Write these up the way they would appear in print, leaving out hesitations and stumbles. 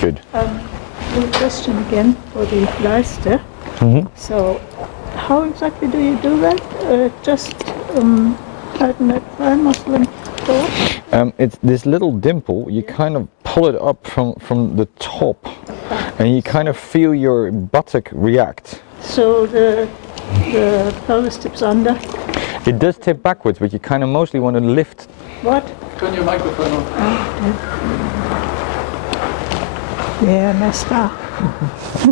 Good. One question again for the Leicester. So, how exactly do you do that? Just tighten that thigh muscle and forward? It's this little dimple, you kind of pull it up from the top and you kind of feel your buttock react. So the pelvis tips under? It does tip backwards, but you kind of mostly want to lift. What? Turn your microphone on. Yeah, messed up.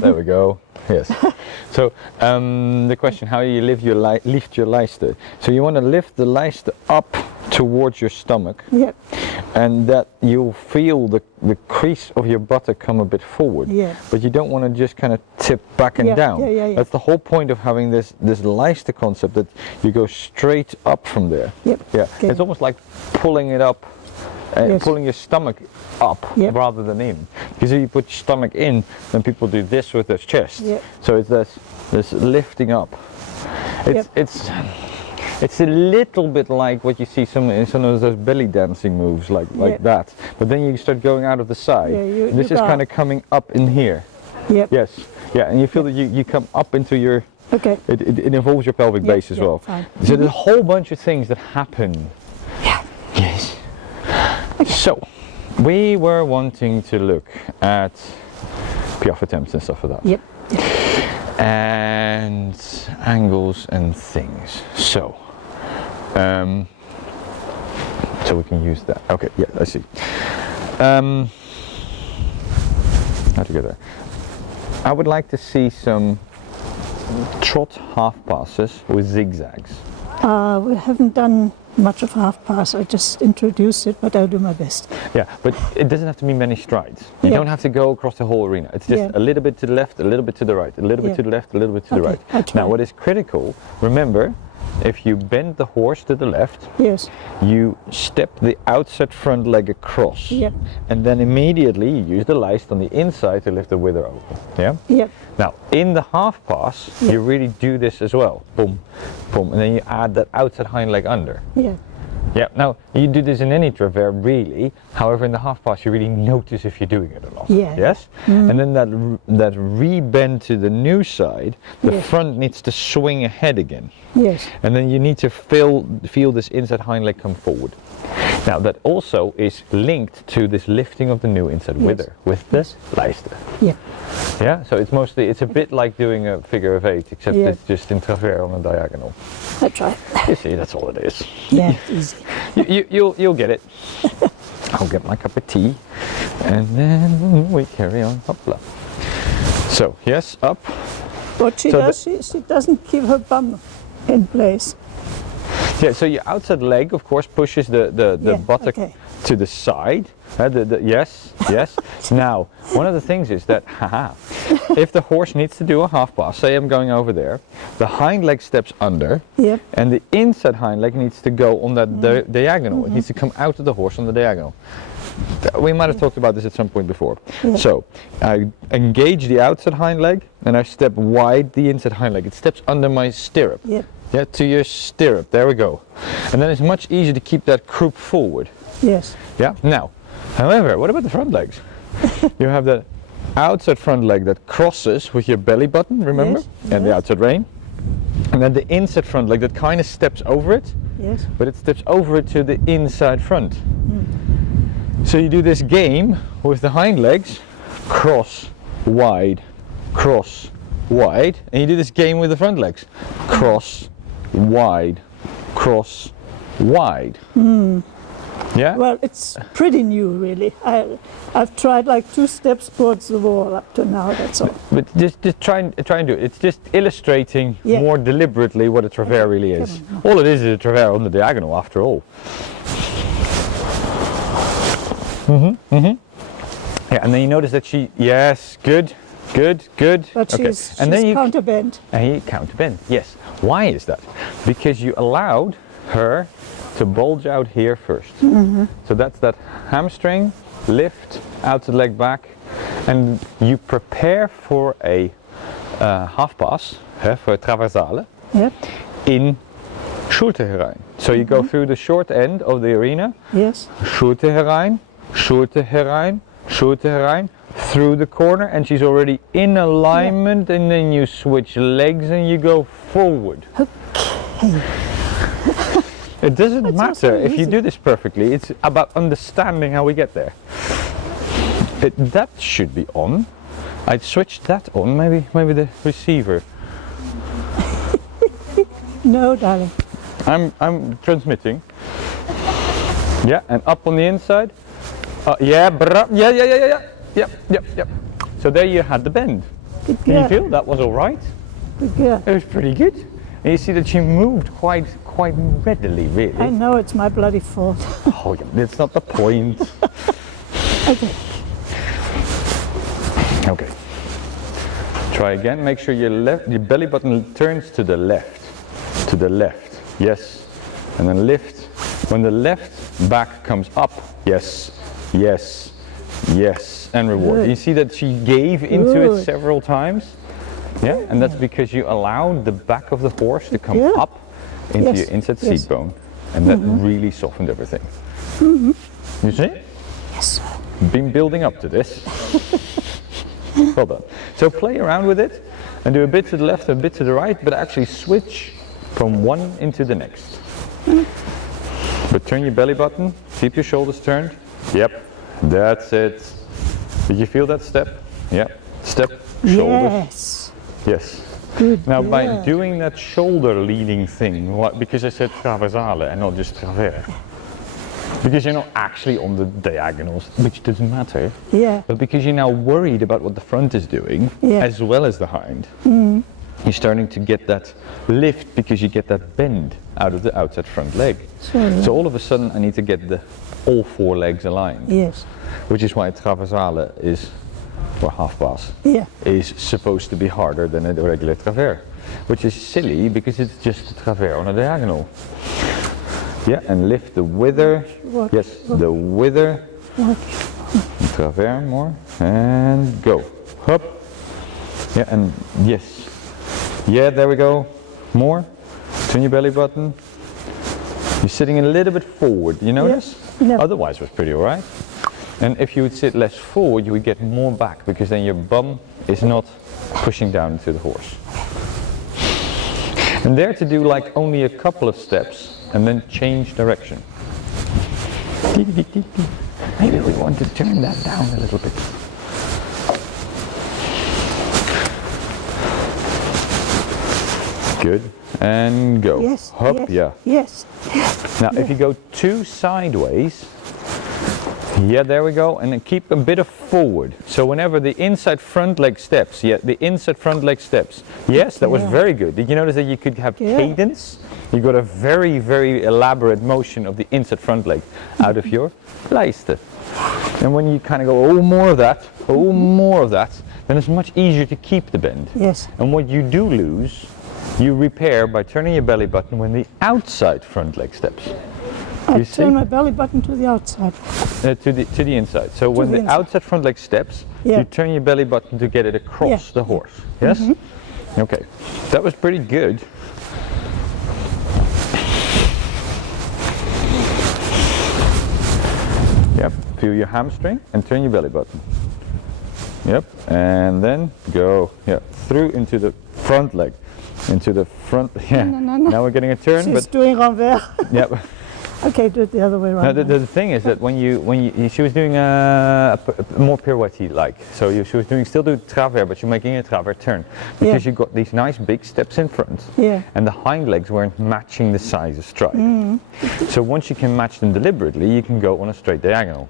There we go. Yes. So the question: how do you lift your Leicester? So you want to lift the Leicester up towards your stomach, Yep. and that you'll feel the crease of your buttock come a bit forward. Yeah. But you don't want to just kind of tip back and down. Yeah. That's the whole point of having this Leicester concept, that you go straight up from there. Yep. Yeah. Okay. It's almost like pulling it up. Yes. Pulling your stomach up rather than in. Because if you put your stomach in, then people do this with their chest. Yep. So it's this lifting up. It's a little bit like what you see in some of those belly dancing moves, like that. But then you start going out of the side. Yeah, this is kind of coming up in here. Yep. Yes. Yeah, and you feel that you come up into your. Okay. It involves your pelvic base as well. Fine. So there's a whole bunch of things that happen. Yeah. Yes. So, we were wanting to look at Piaffe attempts and stuff like that. Yep. And angles and things. So we can use that. Okay, yeah, I see. How to get there? I would like to see some trot half passes with zigzags. We haven't done much of half pass. I just introduced it, but I'll do my best. Yeah, but it doesn't have to be many strides. You don't have to go across the whole arena. It's just a little bit to the left, a little bit to the right, a little bit to the left, a little bit to the right. Now, what is critical, remember, if you bend the horse to the left, you step the outside front leg across. And then immediately you use the Leist on the inside to lift the wither over. Now, in the half pass, you really do this as well. Boom, boom, and then you add that outside hind leg under. Now, you do this in any travers really, however in the half pass you really notice if you're doing it or not. Yes? And then that re-bend to the new side, the front needs to swing ahead again. And then you need to feel this inside hind leg come forward. Now that also is linked to this lifting of the new inside wither with the Leicester. Yeah, so it's a bit like doing a figure of 8, except it's just in travers on a diagonal. That's right. You see, that's all it is. Yeah, easy. You'll get it. I'll get my cup of tea, and then we carry on. Hopla. So yes, up. What she does, she doesn't keep her bum in place. Yeah, so your outside leg, of course, pushes the buttock to the side. Yes. Now, one of the things is that, if the horse needs to do a half pass, say I'm going over there, the hind leg steps under, and the inside hind leg needs to go on that diagonal. It needs to come out of the horse on the diagonal. We might have talked about this at some point before. So, I engage the outside hind leg, and I step wide the inside hind leg. It steps under my stirrup. Yeah, to your stirrup, there we go. And then it's much easier to keep that croup forward. Yeah, now, however, what about the front legs? You have the outside front leg that crosses with your belly button, remember? And the outside rein. And then the inside front leg that kind of steps over it. But it steps over it to the inside front. So you do this game with the hind legs, cross, wide, and you do this game with the front legs, cross, wide, cross, wide. Yeah? Well, it's pretty new, really. I've tried like 2 steps towards the wall up to now, that's all. But just try and do it. It's just illustrating more deliberately what a travers really is. All it is a travers on the diagonal, after all. Yeah, and then you notice that she, good. But she's counterbent. And you counterbent, yes. Why is that? Because you allowed her to bulge out here first. So that's that hamstring, lift, outside leg back, and you prepare for a half pass, for a traversale, in Schulterherein. So you go through the short end of the arena, Schulterherein, through the corner and she's already in alignment, and then you switch legs and you go forward. Okay. It doesn't matter also if you easy. do this perfectly, it's about understanding how we get there. That should be on. I'd switch that on, maybe the receiver. No, darling. I'm transmitting. Yeah, and up on the inside. Yeah. So there you had the bend. Good Can you girl. feel that was all right? Good girl. It was pretty good. And you see that she moved quite readily, really. I know it's my bloody fault. Oh, yeah, that's not the point. Okay. Okay. Try again. Make sure your belly button turns to the left. To the left. Yes. And then lift. When the left back comes up. Yes. Yes. Yes. And reward. Good. You see that she gave into Good. it several times? Yeah. And that's because you allowed the back of the horse to come Yeah. up into Yes. your inside Yes. seat bone. And that really softened everything. You see? Yes. Been building up to this. Well done. So play around with it and do a bit to the left, a bit to the right, but actually switch from one into the next. But turn your belly button, keep your shoulders turned. Yep, that's it. Did you feel that step? Yep. Step, shoulders. Yes. Yes. Good. Now by girl. doing that shoulder leaning thing, because I said traversale and not just travers, because you're not actually on the diagonals, which doesn't matter, Yeah. but because you're now worried about what the front is doing, Yeah. as well as the hind, you're starting to get that lift because you get that bend out of the outside front leg. So all of a sudden I need to get all four legs aligned, Yes. which is why traversale is, or half pass, Yeah. is supposed to be harder than a regular travers, which is silly because it's just a travers on a diagonal. Yeah, and lift the wither. What? Yes, the wither. What? Travers more. And go. Hop. Yeah, and yes. Yeah, there we go. More. Turn your belly button. You're sitting a little bit forward. You notice? No. Otherwise it was pretty alright. And if you would sit less forward, you would get more back because then your bum is not pushing down into the horse. And there to do like only a couple of steps and then change direction. Maybe we want to turn that down a little bit. Good. And go. Yes. Hop, Yes. yeah. Yes. Now if you go two sideways, yeah, there we go, and then keep a bit of forward. So whenever the inside front leg steps, yeah, the inside front leg steps. Yes, that was Yeah. very good. Did you notice that you could have Yeah. cadence? You got a very, very elaborate motion of the inside front leg out of your lijster. And when you kind of go, oh, more of that, oh, more of that, then it's much easier to keep the bend. Yes. And what you do lose, you repair by turning your belly button when the outside front leg steps. I You see? turn my belly button to the outside. To the inside. So when the the inside. outside front leg steps, Yeah. you turn your belly button to get it across Yeah. the horse. Yes? Okay. That was pretty good. Yep. Feel your hamstring and turn your belly button. Yep. And then go. Yeah. Through into the front leg. Into the front. Yeah. No. Now we're getting a turn, She's but doing renvers. yep. Okay, do it the other way Now around. the thing is that when you she was doing a more pirouette like, so she was still doing travers, but you're making a travers turn because you got these nice big steps in front, Yeah. and the hind legs weren't matching the size of stride. So once you can match them deliberately, you can go on a straight diagonal,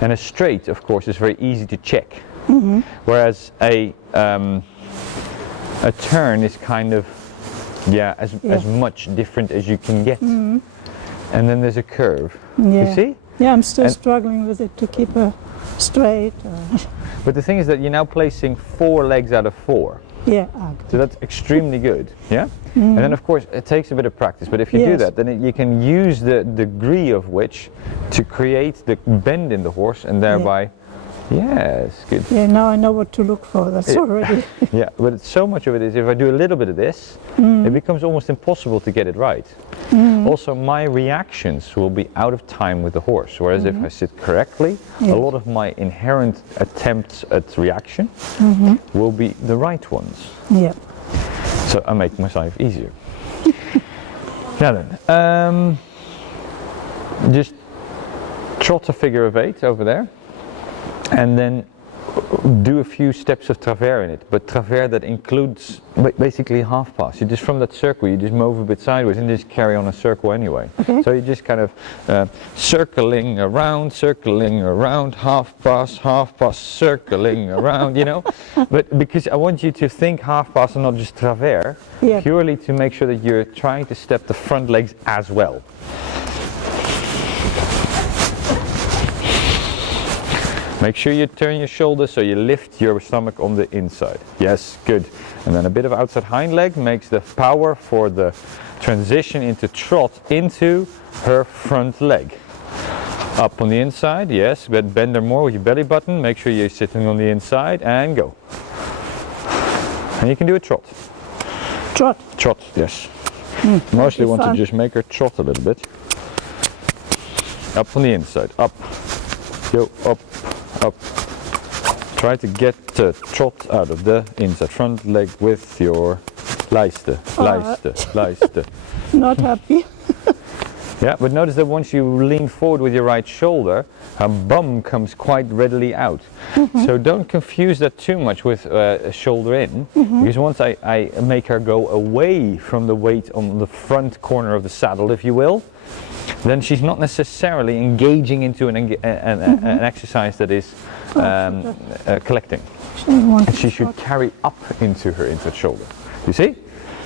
and a straight, of course, is very easy to check, whereas a turn is kind of as much different as you can get. And then there's a curve. Yeah. You see? Yeah, I'm still And- struggling with it to keep her straight. But the thing is that you're now placing 4 legs out of 4. Yeah. So that's extremely good. Yeah? And then of course it takes a bit of practice. But if you do Yes. that, then you can use the degree of which to create the bend in the horse and thereby Yes, good. Yeah, now I know what to look for. That's already. Yeah, but so much of it is if I do a little bit of this, it becomes almost impossible to get it right. Also, my reactions will be out of time with the horse, whereas if I sit correctly, a lot of my inherent attempts at reaction will be the right ones. Yeah. So I make my life easier. Now then, just trot a figure of 8 over there, and then do a few steps of travers in it, but travers that includes basically half pass. You just, from that circle, you just move a bit sideways and just carry on a circle anyway. Okay. So you just kind of circling around, half pass, circling around, you know. But because I want you to think half pass and not just travers, purely to make sure that you're trying to step the front legs as well. Make sure you turn your shoulders so you lift your stomach on the inside. Yes, good. And then a bit of outside hind leg makes the power for the transition into trot into her front leg. Up on the inside, yes, but bend her more with your belly button. Make sure you're sitting on the inside and go. And you can do a trot. Trot? Trot, yes. Mostly want to just make her trot a little bit. Up on the inside, up. Go up. Up. Try to get the trot out of the inside front leg with your lijsten. Not happy. Yeah, but notice that once you lean forward with your right shoulder, her bum comes quite readily out. So don't confuse that too much with a shoulder in, because once I make her go away from the weight on the front corner of the saddle, if you will, then she's not necessarily engaging into an exercise that is collecting. She should carry up into her inside shoulder. You see?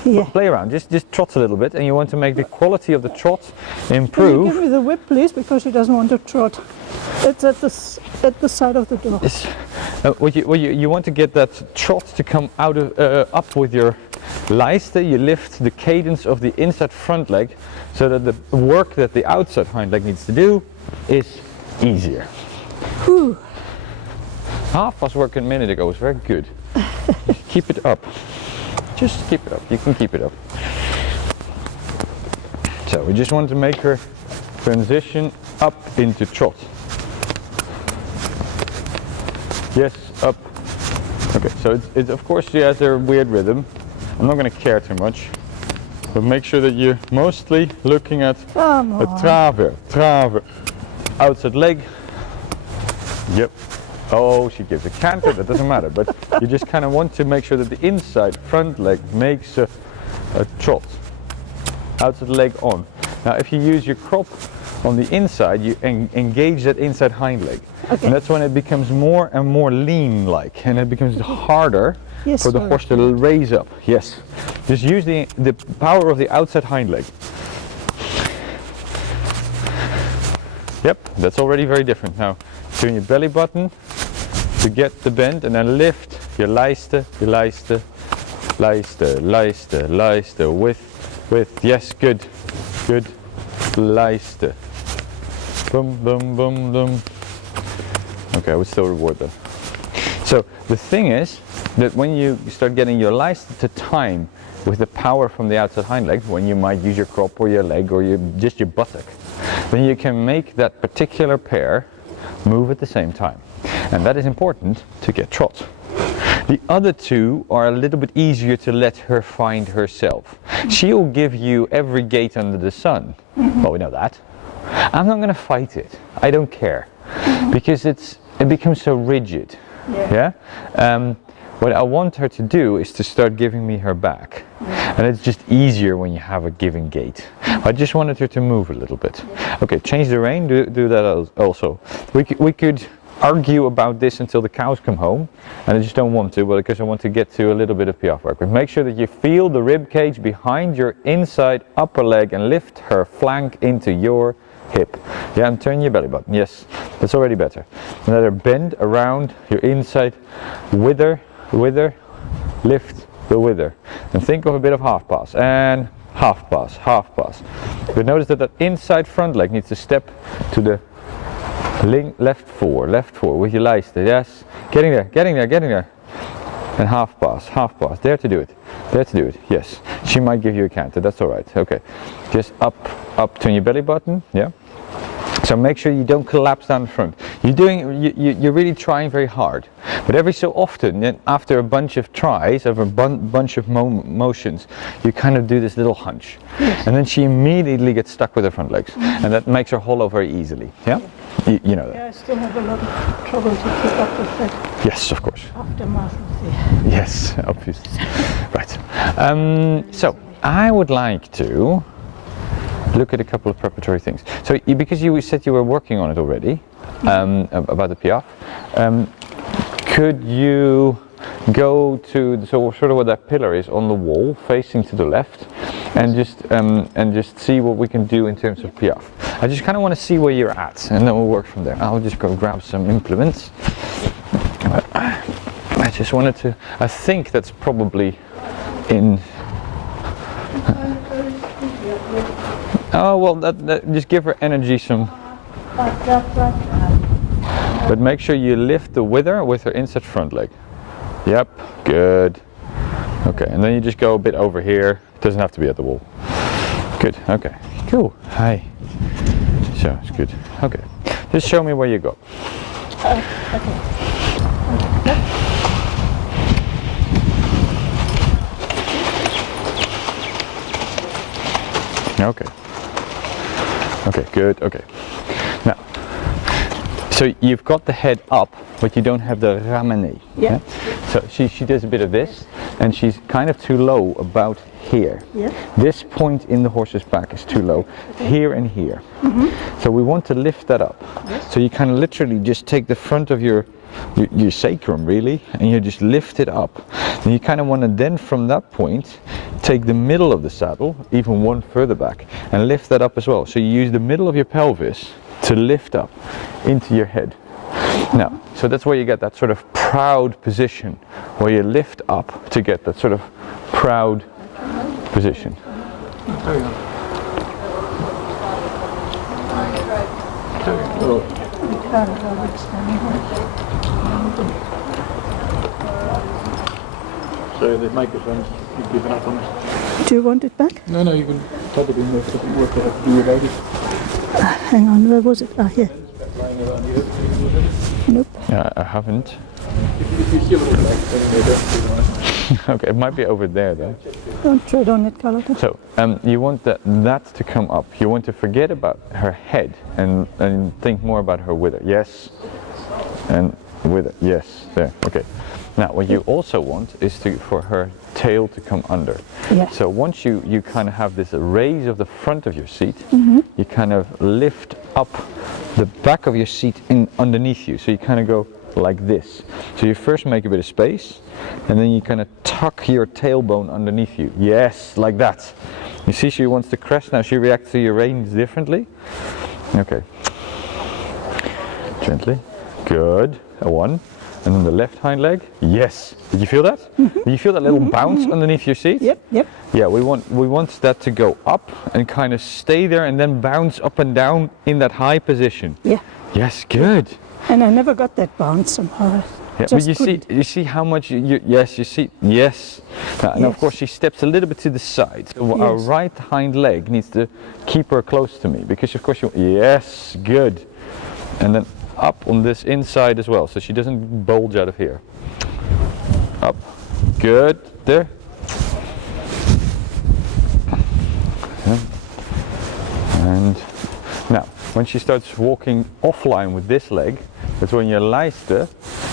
Yeah. Play around, just trot a little bit, and you want to make the quality of the trot improve. Can you give me the whip, please, because she doesn't want to trot. It's at the side of the door. Yes. You want to get that trot to come out of up with your lijsten. You lift the cadence of the inside front leg, so that the work that the outside hind leg needs to do is easier. Whew. Half pass work a minute ago was very good. Just keep it up. Just keep it up. You can keep it up. So we just want to make her transition up into trot. Yes, up. Okay, so it's of course she has her weird rhythm. I'm not going to care too much, but make sure that you're mostly looking at a travers, outside leg. Yep. Oh, she gives a canter, that doesn't matter, but you just kind of want to make sure that the inside front leg makes a trot. Outside leg on. Now if you use your crop on the inside, you engage that inside hind leg. Okay. And that's when it becomes more and more lean-like, and it becomes harder for the horse to raise up. Yes. Just use the power of the outside hind leg. Yep, that's already very different. Now turn your belly button to get the bend, and then lift your lijsten with, yes, good, lijsten. Boom, boom, boom, boom. Okay, I would still reward that. So the thing is that when you start getting your lijsten to time with the power from the outside hind leg, when you might use your crop or your leg or just your buttock, then you can make that particular pair move at the same time. And that is important to get trot. The other two are a little bit easier to let her find herself. She'll give you every gait under the sun. Well, we know that. I'm not going to fight it. I don't care. Because it becomes so rigid. Yeah? What I want her to do is to start giving me her back. And it's just easier when you have a given gait. I just wanted her to move a little bit. Okay, change the rein, do that also. We could argue about this until the cows come home, and I just don't want to, because I want to get to a little bit of piaffe work. But make sure that you feel the rib cage behind your inside upper leg and lift her flank into your hip. Yeah, and turn your belly button. Yes, that's already better. And let her bend around your inside wither, lift the wither. And think of a bit of half pass, and half pass. But notice that that inside front leg needs to step to the Left four with your Leicester, yes. Getting there. And half pass, dare to do it, yes. She might give you a counter, that's alright, okay. Just up to your belly button, yeah. So make sure you don't collapse down the front. You're really trying very hard. But every so often, then after a bunch of tries, of a bunch of motions, you kind of do this little hunch. Yes. And then she immediately gets stuck with her front legs. And that makes her hollow very easily, yeah? You know that. Yeah, I still have a lot of trouble to keep up with that. Yes, of course. Aftermath of the... Yes, obviously. Right. So, I would like to look at a couple of preparatory things. So, because you said you were working on it already, about the piaffe, could you go to sort of where that pillar is on the wall, facing to the left, and just see what we can do in terms of piaffe. I just kind of want to see where you're at, and then we'll work from there. I'll just go grab some implements. I just wanted to. I think that's probably in. Oh well, that just give her energy some. But make sure you lift the wither with her inside front leg. Yep, good. Okay, and then you just go a bit over here. It doesn't have to be at the wall. Good, okay, cool. Hi. So, it's good. Okay, just show me where you go. Okay. Okay. Okay, good, okay. Now, so you've got the head up, but you don't have the ramené. Yeah. So she does a bit of this, and she's kind of too low about here. Yeah. This point in the horse's back is too low, here and here. So we want to lift that up. Yes. So you kind of literally just take the front of your sacrum really, and you just lift it up. And you kind of want to then from that point take the middle of the saddle even one further back and lift that up as well. So you use the middle of your pelvis to lift up into your head. Now, so that's where you get that sort of proud position, where you lift up to get that sort of proud position. So the microphone's given up on us. Do you want it back? No, you can probably work it out. Do you without it? Hang on, where was it? Ah, here. Nope. Yeah, I haven't. If you see what it's like, Okay, it might be over there though. Don't tread on it, Carlotta. So, you want that to come up. You want to forget about her head and think more about her wither. Yes. And wither. Yes. There. Okay. Now, what you also want is for her tail to come under. Yeah. So once you kind of have this raise of the front of your seat, you kind of lift up the back of your seat underneath you. So you kind of go like this. So you first make a bit of space, and then you kind of tuck your tailbone underneath you. Yes, like that. You see, she wants to crest now. She reacts to your reins differently. Okay. Gently. Good. A one. And then the left hind leg. Yes. Did you feel that? Did you feel that little bounce underneath your seat? Yep. Yeah, we want that to go up and kind of stay there and then bounce up and down in that high position. Yeah. Yes, good. And I never got that bounce somehow. Yeah, but you see how much yes, you see, yes. And of course she steps a little bit to the side. So our right hind leg needs to keep her close to me, because of course yes, good. And then up on this inside as well, so she doesn't bulge out of here. Up, good, there. And now, when she starts walking offline with this leg, that's when your Leicester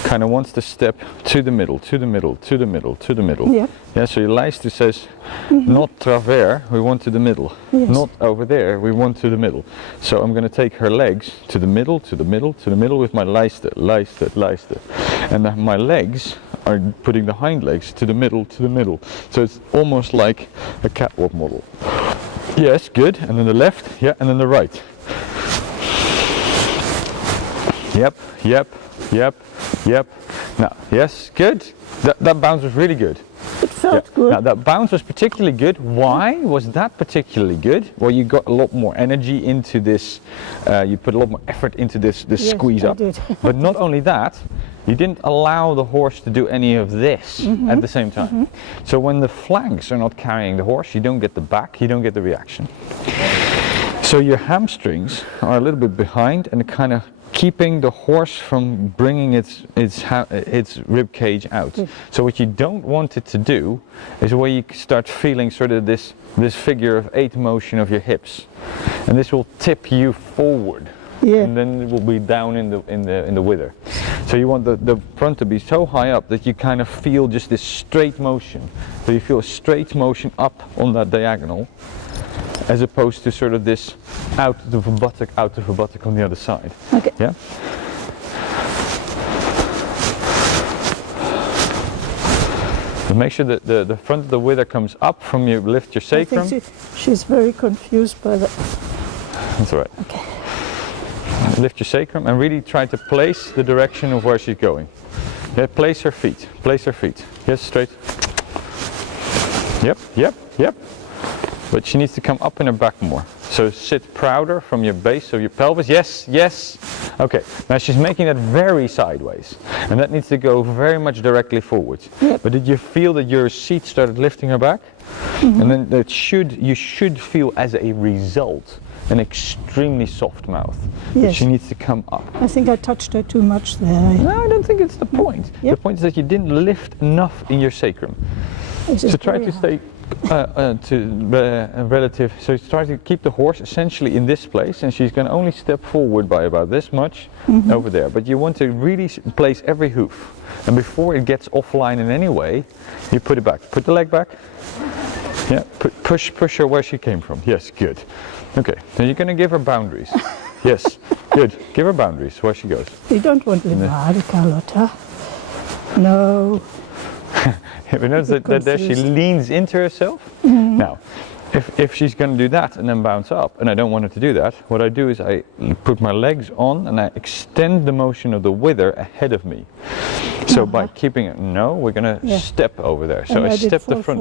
kind of wants to step to the middle, to the middle, to the middle, to the middle. Yeah. Yeah, so your Leicester says, not travers, we want to the middle. Yes. Not over there, we want to the middle. So I'm going to take her legs to the middle, to the middle, to the middle with my Leicester, Leicester, Leicester. And my legs are putting the hind legs to the middle, to the middle. So it's almost like a catwalk model. Yes, good. And then the left, yeah, and then the right. Yep. Now, yes, good. That bounce was really good. It felt good. Now that bounce was particularly good. Why was that particularly good? Well, you got a lot more energy into this, you put a lot more effort into this Yes, squeeze I up. did. But not only that, you didn't allow the horse to do any of this at the same time. So when the flanks are not carrying the horse, you don't get the back, you don't get the reaction. So your hamstrings are a little bit behind and kind of keeping the horse from bringing its rib cage out. So what you don't want it to do is where you start feeling sort of this figure of 8 motion of your hips, and this will tip you forward. Yeah. And then it will be down in the wither. So you want the front to be so high up that you kind of feel just this straight motion. So you feel a straight motion up on that diagonal, as opposed to sort of this out of a buttock on the other side. Okay. Yeah. But make sure that the front of the wither comes up from you. Lift your sacrum. I think she's very confused by that. That's all right. Okay. Lift your sacrum and really try to place the direction of where she's going. Yeah, place her feet. Place her feet. Yes, straight. Yep, yep, yep. But she needs to come up in her back more. So sit prouder from your base of your pelvis. Yes, yes. Okay, now she's making that very sideways. And that needs to go very much directly forwards. Yep. But did you feel that your seat started lifting her back? And then you should feel as a result an extremely soft mouth. But Yes. she needs to come up. I think I touched her too much there. No, I don't think it's the point. Yep. The point is that you didn't lift enough in your sacrum. So try to stay relative. So try to keep the horse essentially in this place, and she's going to only step forward by about this much over there. But you want to really place every hoof, and before it gets offline in any way, you put it back. Put the leg back. Yeah. Push her where she came from. Yes, good. Okay. Now you're going to give her boundaries. Yes, good. Give her boundaries where she goes. You don't want Lehey and Carlotta. No. But notice that there she leans into herself. Now, if she's going to do that and then bounce up, and I don't want her to do that, what I do is I put my legs on and I extend the motion of the wither ahead of me. So by keeping it, no, we're going to step over there. So And I I did step the fall front.